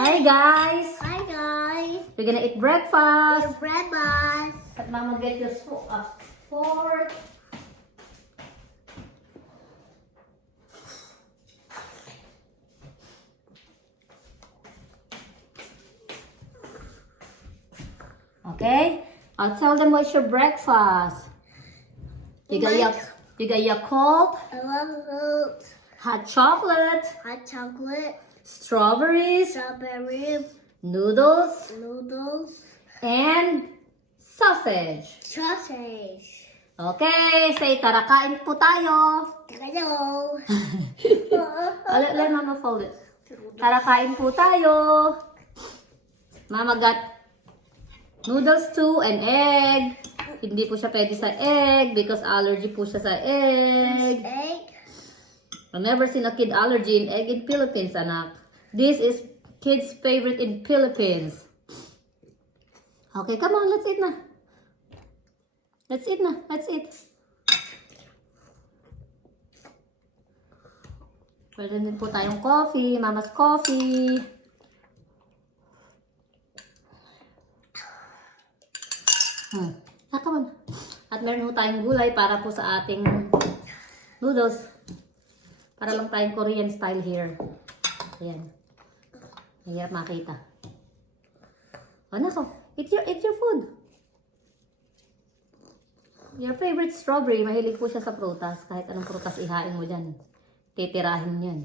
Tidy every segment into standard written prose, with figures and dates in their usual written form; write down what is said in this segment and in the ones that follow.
Hi guys! Hi guys! We're gonna eat breakfast. Breakfast. At Mama get your fork. Okay? I'll tell them what's your breakfast. You got Yakult, I love hot chocolate, hot chocolate, strawberries, strawberry, noodles, noodles, and sausage. sausage. Okay, say tara kain po tayo. Hello. Let Mama fold it. Tara kain po tayo. Mama got noodles too and egg. Hindi po siya pwede sa egg because allergy po siya sa egg. Egg. I've never seen a kid allergy in egg in Philippines, anak. This is kids' favorite in Philippines. Okay, come on, let's eat na. Let's eat na. Let's eat. Pwede din po tayong coffee. Mama's coffee. Come on. At meron po tayong gulay para po sa ating noodles. Para lang tayong Korean style here. Ayan. Mahirap makita. O nako, eat your food. Your favorite strawberry, mahilig po siya sa prutas. Kahit anong prutas ihain mo dyan. Titirahin yan.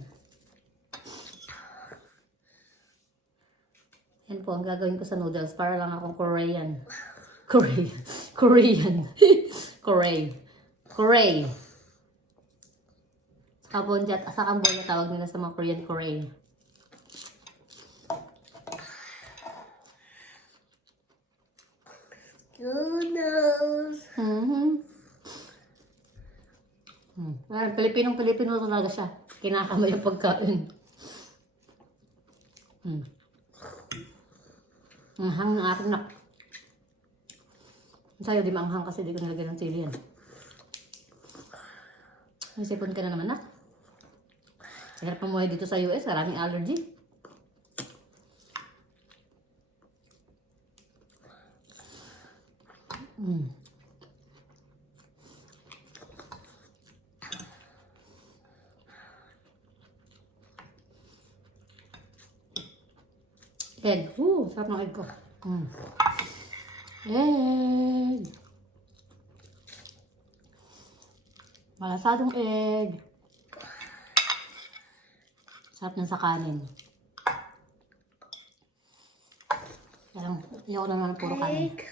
Yan po ang gagawin ko sa noodles. Para lang akong Korean. Korean. Sa Cambodia tawag nila sa mga Korean. Noodles. Pilipinong-Pilipino talaga siya. Kinakamay yung pagkain. Ang hang ng ating nak. Sa'yo di maanghang kasi di ko nilagyan ng chili yan. May sipon ka na naman, nak. Hirap pamuhay dito sa US, maraming allergy. Egg. Sarap ng egg ko. Egg. Malasadong egg. Sarap ng sa kanin. Parang ayaw naman ng puro kanin. Egg.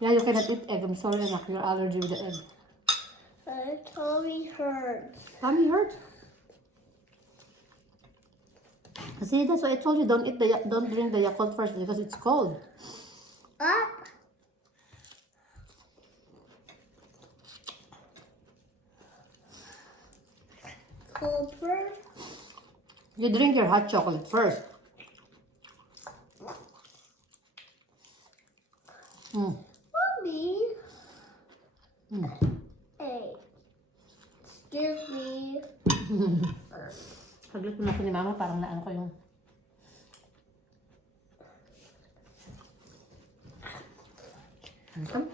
Yeah, you cannot eat egg. I'm sorry, anak. You're allergy with the egg. My tummy hurts. Tummy hurt? See, that's why I told you don't drink the Yakult first because it's cold. Up. Cold first. You drink your hot chocolate first. Mommy. Hey. Excuse me. Saglit mo na ko ni Mama, parang naano ko yung... Ano?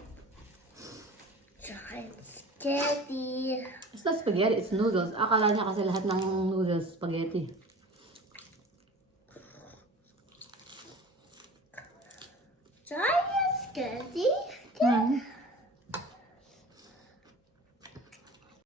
Giant spaghetti. It's not spaghetti, it's noodles. Akala niya kasi lahat ng noodles spaghetti. Giant spaghetti?